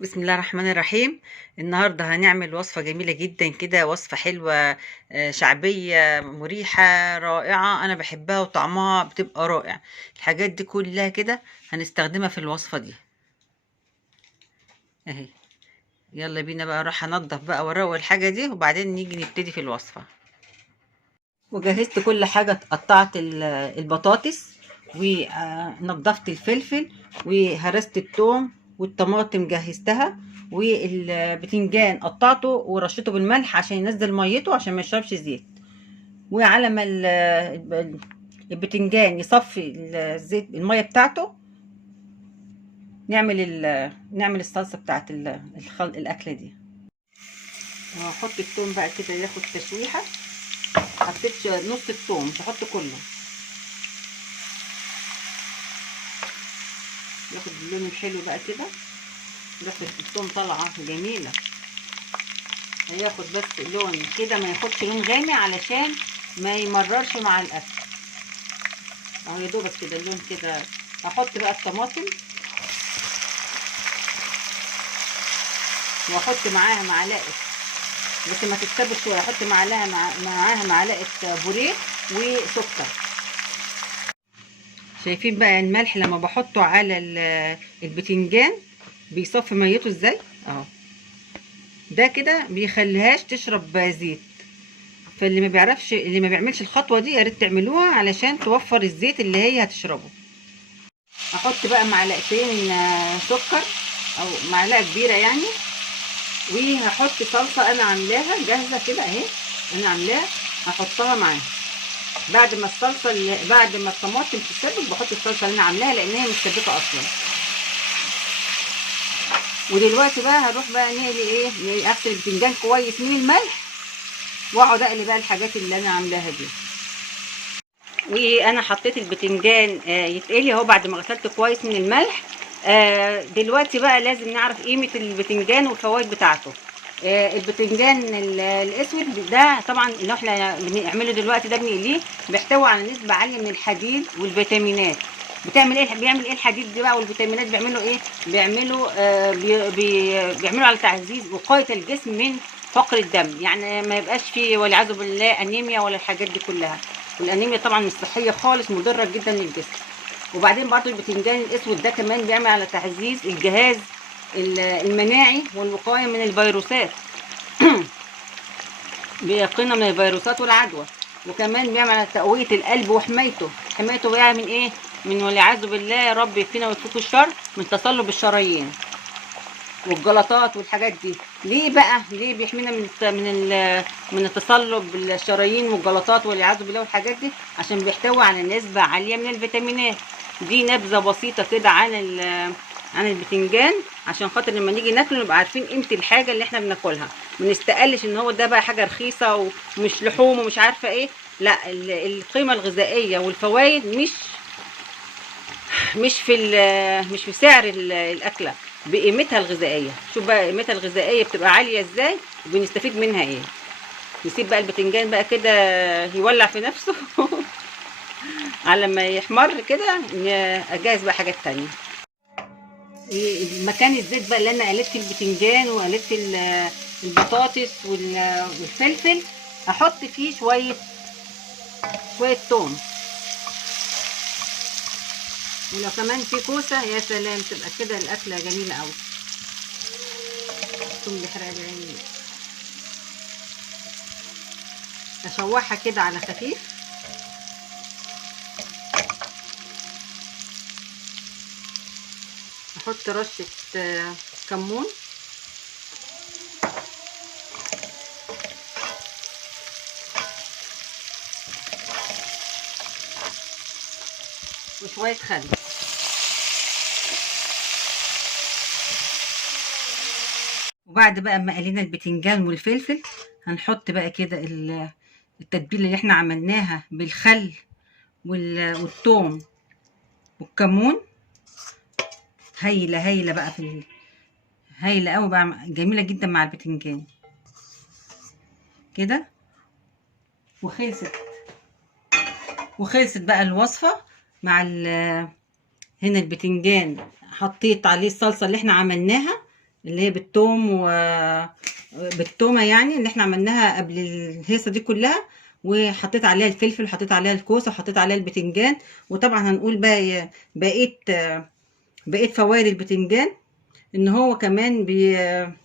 بسم الله الرحمن الرحيم. النهارده هنعمل وصفة جميلة جدا كده، وصفة حلوة، شعبية مريحة رائعة. أنا بحبها وطعمها بتبقى رائع. الحاجات دي كلها كده هنستخدمها في الوصفة دي اهي. يلا بينا بقى، اروح انضف بقى واروق الحاجة دي وبعدين نيجي نبتدي في الوصفة. وجهزت كل حاجة، قطعت البطاطس ونضفت الفلفل وهرست الثوم والطماطم جهزتها، والبتنجان قطعته ورشته بالملح عشان ينزل ميته عشان ما يشربش زيت. وعلى ما البتنجان يصفي الزيت المية بتاعته، نعمل الصلصة بتاعت الأكلة دي. هحط الثوم بقى كده ياخد تشويحة. حطيت نص الثوم، مش هحط كله، ياخد اللون الحلو بقى كده. ريحة الثوم طالعة جميلة. هياخد بس لون كده، ما ياخدش لون غامق علشان ما يمررش مع الاكل. اهو يا دوبك كده اللون كده. هحط بقى الطماطم واحط معاها معلقه، بس ما تتسبش شويه. احط معاها معلقه بوريه وسكر. شايفين بقى الملح لما بحطه على البتنجان بيصفي ميته ازاي اهو. ده كده بيخليهاش تشرب زيت. فاللي ما بيعرفش، اللي ما بيعملش الخطوه دي، يا ريت تعملوها علشان توفر الزيت اللي هي هتشربه. احط بقى معلقتين سكر او معلقه كبيره يعني. وهحط صلصه انا عاملاها جاهزه كده اهي، انا عاملاها هحطها معاها. بعد ما الطماطم تتسبك بحط الصلصه اللي انا عاملاها لان هي متسبكه اصلا. ودلوقتي بقى هروح بقى اغسل البتنجان كويس من الملح، واقعد اقلي بقى الحاجات اللي انا عاملاها دي. وانا حطيت البتنجان يتقلي اهو بعد ما غسلته كويس من الملح. دلوقتي بقى لازم نعرف قيمه البتنجان والفوائد بتاعته. البتنجان الاسود ده طبعا اللي احنا بنعمله دلوقتي ده بنقليه، بيحتوي على نسبه عاليه من الحديد والفيتامينات. بيعمل ايه الحديد ده بقى والفيتامينات؟ بيعملوا ايه؟ بيعملوا على تعزيز وقايه الجسم من فقر الدم، يعني ما يبقاش فيه والعياذ بالله انيميا ولا الحاجات دي كلها. والانيميا طبعا مش صحيه خالص، مضره جدا للجسم. وبعدين برضو البتنجان الاسود ده كمان بيعمل على تعزيز الجهاز المناعي والوقايه من الفيروسات. بيقينا من الفيروسات والعدوى. وكمان بيعمل على تقويه القلب حمايته بقى من ايه؟ من والعياذ بالله يا رب يكفينا ويكفيكم الشر، من تصلب الشرايين والجلطات والحاجات دي. ليه بيحمينا من التصلب الشرايين والجلطات والعياذ بالله والحاجات دي؟ عشان بيحتوي على نسبة عالية من الفيتامينات. دي نبذة بسيطة كده عن البتنجان، عشان خاطر لما نيجي ناكله نبقى عارفين قيمة الحاجة اللي احنا بناكلها. ما نستقلش ان هو ده بقى حاجة رخيصة ومش لحوم ومش عارفة ايه. لا، القيمة الغذائية والفوائد مش في سعر الاكله، بقيمتها الغذائيه. شوف بقى قيمتها الغذائيه بتبقى عاليه ازاي وبنستفيد منها ايه. نسيب بقى البتنجان بقى كده يولع في نفسه على ما يحمر كده اجهز بقى حاجات تانية. مكان الزيت بقى اللي انا قلبت البتنجان وقلبت البطاطس والفلفل، هحط فيه شويه توم. ولو كمان في كوسه يا سلام، تبقى كده الاكله جميله قوي. الثوم بيحرق العين. اشوحها كده على خفيف. احط رشه كمون وشويه خل. وبعد بقى ما قلينا البتنجان والفلفل، هنحط بقى كده التتبيله اللي احنا عملناها بالخل والثوم والكمون. هايله بقى هايله قوي بقى، جميله جدا مع البتنجان كده. وخلصت بقى الوصفه مع هنا البتنجان حطيت عليه الصلصه اللي احنا عملناها، اللي هي بالثوم بالتومه يعني، اللي احنا عملناها قبل الهيصه دي كلها. وحطيت عليها الفلفل، وحطيت عليها الكوسه، وحطيت عليها البتنجان. وطبعا هنقول بقى بقيت فوائد البتنجان، ان هو كمان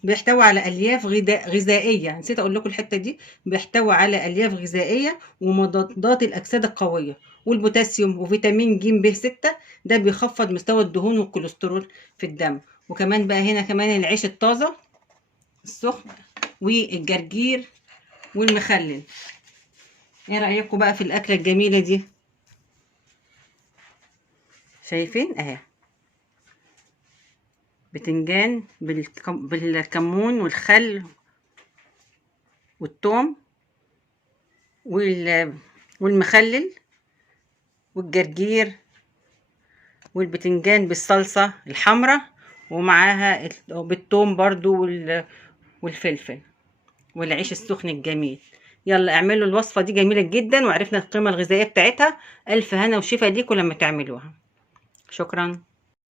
بيحتوي على الياف غذائيه. نسيت اقول لكم الحته دي، بيحتوي على الياف غذائيه ومضادات الاكسده القويه، والبوتاسيوم وفيتامين ج ب 6، ده بيخفض مستوى الدهون والكوليسترول في الدم. وكمان بقى هنا كمان العيش الطازه السخن والجرجير والمخلل. ايه رايكم بقى في الاكله الجميله دي؟ شايفين اهي، بتنجان بالكمون والخل والثوم والمخلل والجرجير والبتنجان بالصلصة الحمراء، ومعاها بالثوم برضو والفلفل والعيش السخن الجميل. يلا اعملوا الوصفة دي، جميلة جدا، وعرفنا القيمة الغذائية بتاعتها. ألف هنا وشفا ليكم لما تعملوها. شكرا.